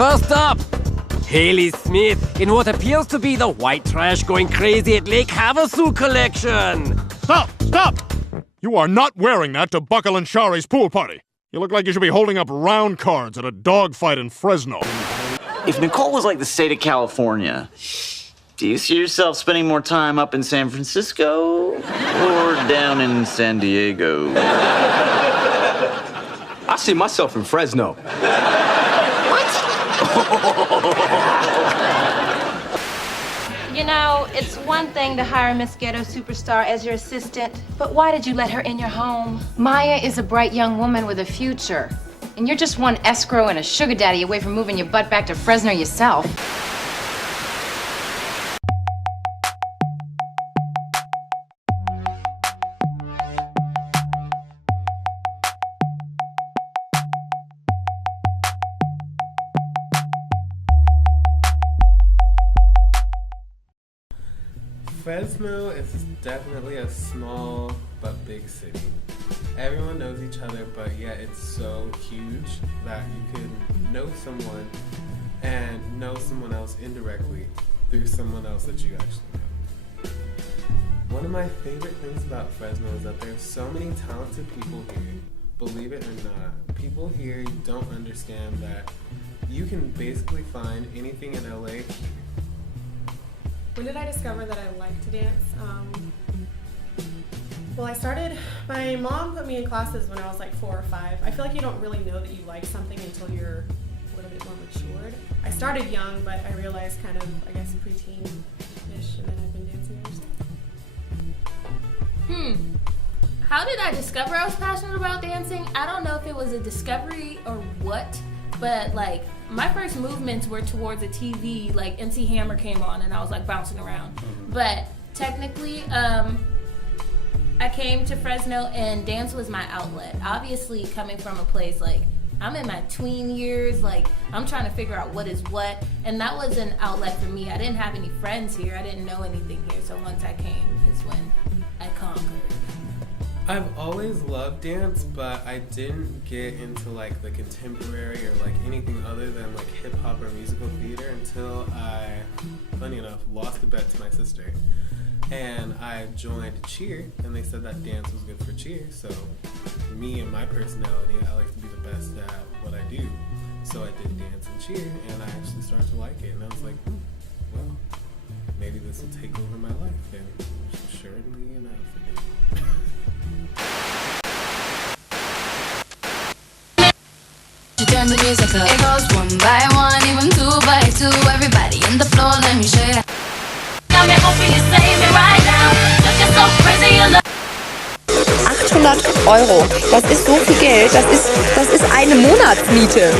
First up, Haley Smith in what appears to be the white trash going crazy at Lake Havasu collection. Stop! You are not wearing that to Buckle and Shari's pool party. You look like you should be holding up round cards at a dogfight in Fresno. If Nicole was like the state of California, do you see yourself spending more time up in San Francisco or down in San Diego? I see myself in Fresno. You know, it's one thing to hire Miss Ghetto Superstar as your assistant, but why did you let her in your home? Maya is a bright young woman with a future, and you're just one escrow and a sugar daddy away from moving your butt back to Fresno yourself. Fresno is definitely a small but big city. Everyone knows each other, but yet it's so huge that you could know someone and know someone else indirectly through someone else that you actually know. One of my favorite things about Fresno is that there's so many talented people here. Believe it or not, people here don't understand that you can basically find anything in LA here. When did I discover that I liked to dance? Well, my mom put me in classes when I was like 4 or 5. I feel like you don't really know that you like something until you're a little bit more matured. I started young, but I realized kind of, I guess, preteen-ish, and then I've been dancing ever since. How did I discover I was passionate about dancing? I don't know if it was a discovery or what, but like my first movements were towards a TV, like MC Hammer came on and I was like bouncing around. But technically, I came to Fresno and dance was my outlet. Obviously coming from a place like, I'm in my tween years, like I'm trying to figure out what is what, and that was an outlet for me. I didn't have any friends here, I didn't know anything here, so once I came is when I conquered. I've always loved dance, but I didn't get into like the contemporary or like anything other than like hip hop or musical theater until I, funny enough, lost a bet to my sister. And I joined cheer, and they said that dance was good for cheer. So me and my personality, I like to be the best at what I do. So I did dance and cheer, and I actually started to like it. And I was like, well, maybe this will take over my life. And surely enough, it did. You turn the music up. It goes 1 by 1, even 2 by 2. Everybody in the floor, let me show you. Got me hoping you save me right now. Looking so crazy, you look. 800 Euro. Das ist so viel Geld. Das ist eine Monatsmiete.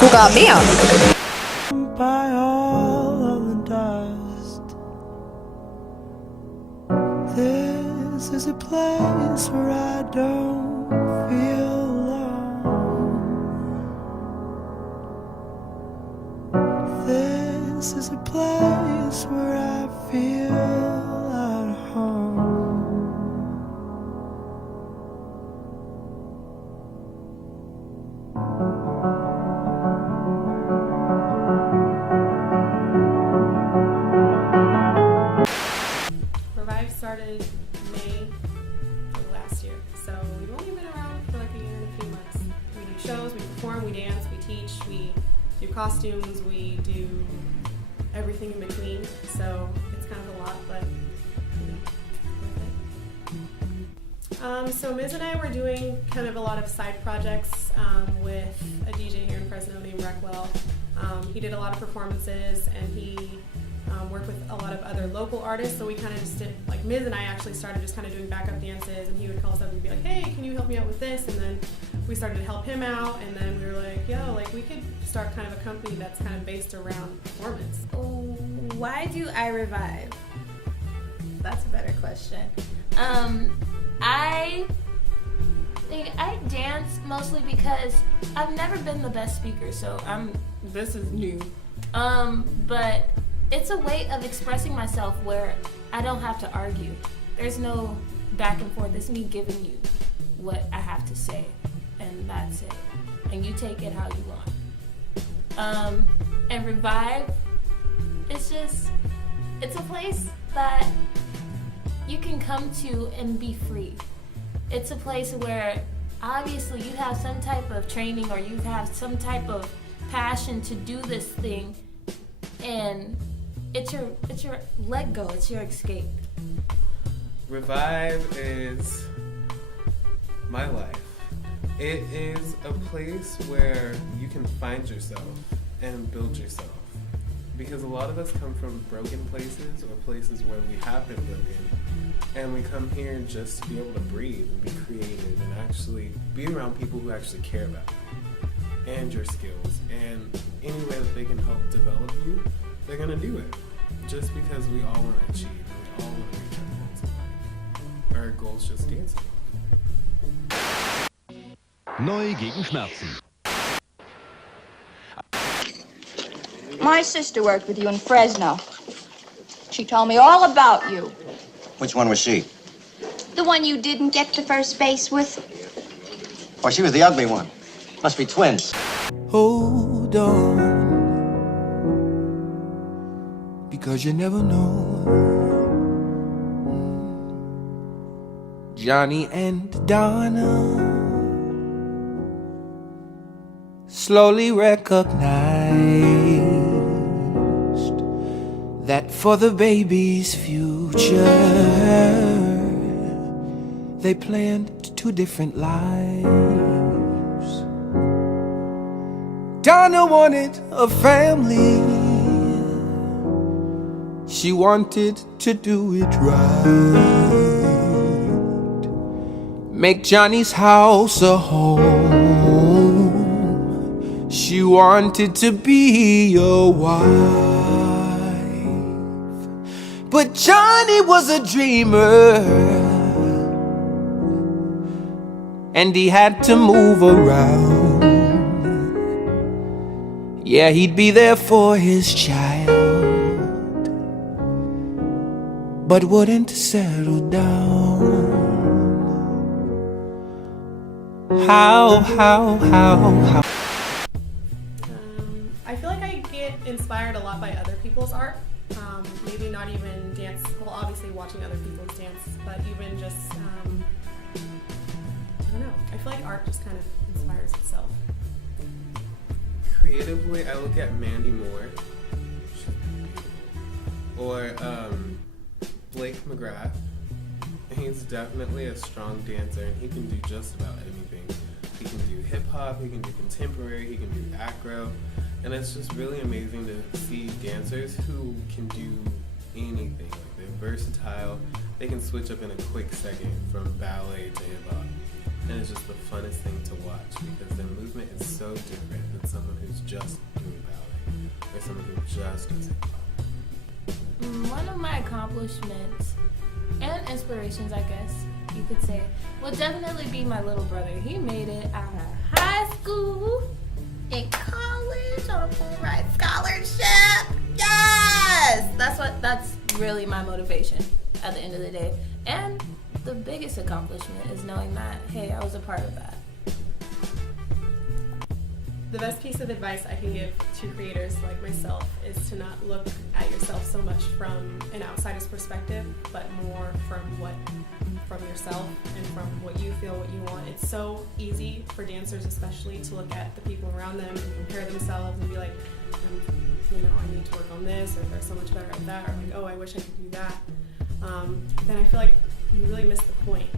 Sogar mehr. By all of the dust. This is a place where I don't feel alone. This is a place where I feel at home. Revive started May of last year, so we've only been around for like a year and a few months. We do shows, we perform, we dance, we teach, we do costumes, we do everything in between, so it's kind of a lot, but so Miz and I were doing kind of a lot of side projects with a DJ here in Fresno named Reckwell. He did a lot of performances, and he worked with a lot of other local artists, so we kind of just did, like Miz and I actually started just kind of doing backup dances, and he would call us up and be like, hey, can you help me out with this? And then we started to help him out, and then we were like, yo, like we could start kind of a company that's kind of based around performance. Why do I revive? That's a better question. I dance mostly because I've never been the best speaker, so this is new. But it's a way of expressing myself where I don't have to argue. There's no back and forth. It's me giving you what I have to say, and that's it. And you take it how you want. And Revive, it's a place that you can come to and be free. It's a place where obviously you have some type of training or you have some type of passion to do this thing, and it's your let go, it's your escape. Revive is my life. It is a place where you can find yourself and build yourself. Because a lot of us come from broken places or places where we have been broken. And we come here just to be able to breathe and be creative and actually be around people who actually care about you and your skills. And any way that they can help develop you, they're going to do it. Just because we all want to achieve and we all want to reach our goals in life. Our goal's just dancing. Neu gegen Schmerzen. My sister worked with you in Fresno. She told me all about you. Which one was she? The one you didn't get to first base with. Oh, she was the ugly one. Must be twins. Hold on, because you never know. Johnny and Donna slowly recognized that for the baby's future they planned two different lives. Donna wanted a family. She wanted to do it right. Make Johnny's house a home. She wanted to be a wife. But Johnny was a dreamer, and he had to move around. Yeah, he'd be there for his child, but wouldn't settle down. How? I feel like I get inspired a lot by other people's art. Maybe not even dance, well, obviously watching other people's dance, but even just, I don't know. I feel like art just kind of inspires itself. Creatively, I look at Mandy Moore or Blake McGrath. He's definitely a strong dancer, and he can do just about anything. He can do hip hop, he can do contemporary, he can do acro, and it's just really amazing to see dancers who can do anything. Like, they're versatile, they can switch up in a quick second from ballet to hip hop, and it's just the funnest thing to watch because their movement is so different than someone who's just doing ballet or someone who just does hip hop. One of my accomplishments and inspirations, I guess you could say, would definitely be my little brother. He made it out of high school, in college, on a full ride scholarship. Yes! That's really my motivation at the end of the day. And the biggest accomplishment is knowing that, hey, I was a part of that. The best piece of advice I can give to creators like myself is to not look at yourself so much from an outsider's perspective, but more from yourself and from what you feel, what you want. It's so easy for dancers especially to look at the people around them and compare themselves and be like, I need to work on this, or they're so much better at that, or like, oh, I wish I could do that. Then I feel like you really miss the point.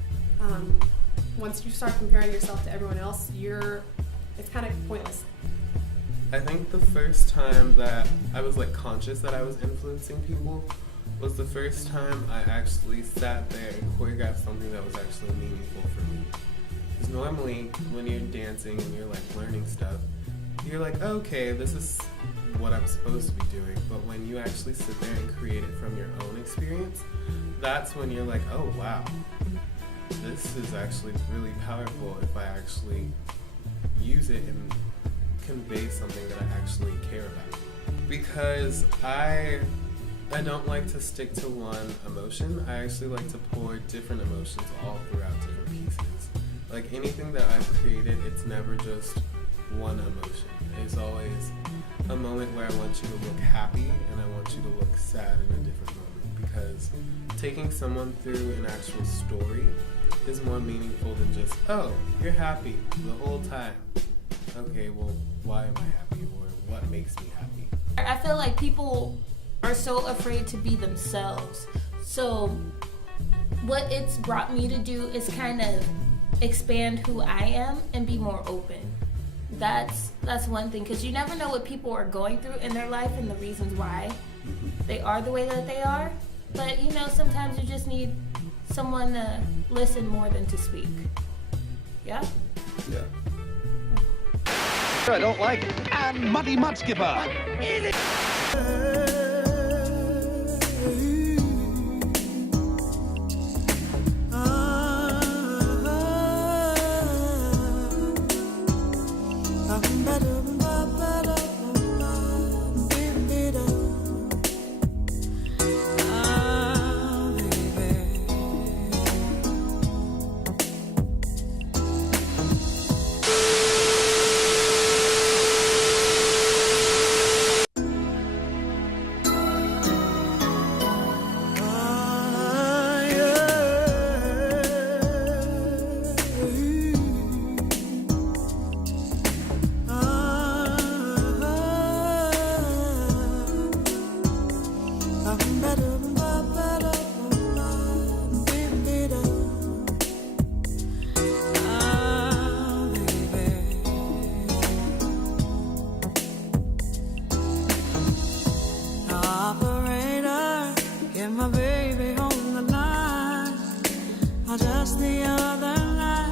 Once you start comparing yourself to everyone else, it's kind of pointless. I think the first time that I was conscious that I was influencing people was the first time I actually sat there and choreographed something that was actually meaningful for me. Because normally when you're dancing and you're learning stuff, you're like, okay, this is what I'm supposed to be doing. But when you actually sit there and create it from your own experience, that's when you're like, oh wow, this is actually really powerful if I actually use it and convey something that I actually care about. Because I don't like to stick to one emotion. I actually like to pour different emotions all throughout different pieces. Like anything that I've created, it's never just one emotion. It's always a moment where I want you to look happy and I want you to look sad in a different moment, because taking someone through an actual story is more meaningful than just, oh, you're happy the whole time. Okay, well, why am I happy, or what makes me happy? I feel like people are so afraid to be themselves. So what it's brought me to do is kind of expand who I am and be more open. That's one thing, because you never know what people are going through in their life and the reasons why they are the way that they are. But you know, sometimes you just need someone to listen more than to speak. Yeah? Yeah. I don't like it. And Muddy Mudskipper. Just the other night,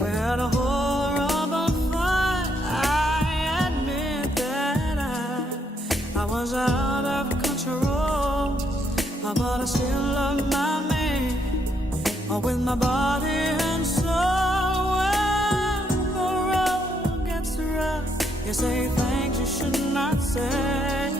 we had a horrible fight. I admit that I was out of control, but I still love my man with my body and soul. When the road gets rough, you say things you should not say.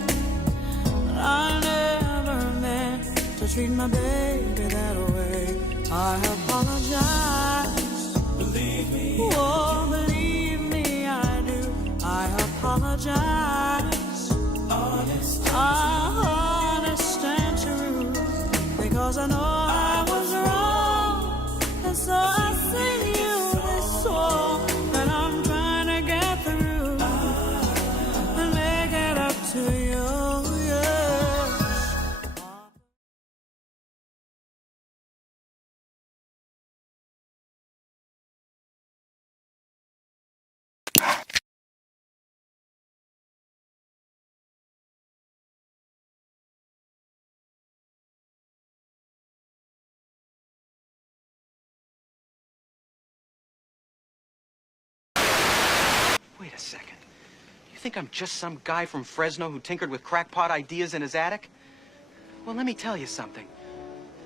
But I never meant to treat my baby that way. I apologize. Believe me. Oh, believe me, I do. I apologize. Honest and true. Because I know I was wrong. And so I sing you this song that I'm trying to get through and make it up to you. Wait a second. You think I'm just some guy from Fresno who tinkered with crackpot ideas in his attic? Well, let me tell you something.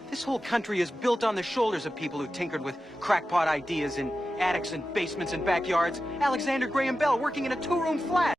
This whole country is built on the shoulders of people who tinkered with crackpot ideas in attics and basements and backyards. Alexander Graham Bell working in a 2-room flat.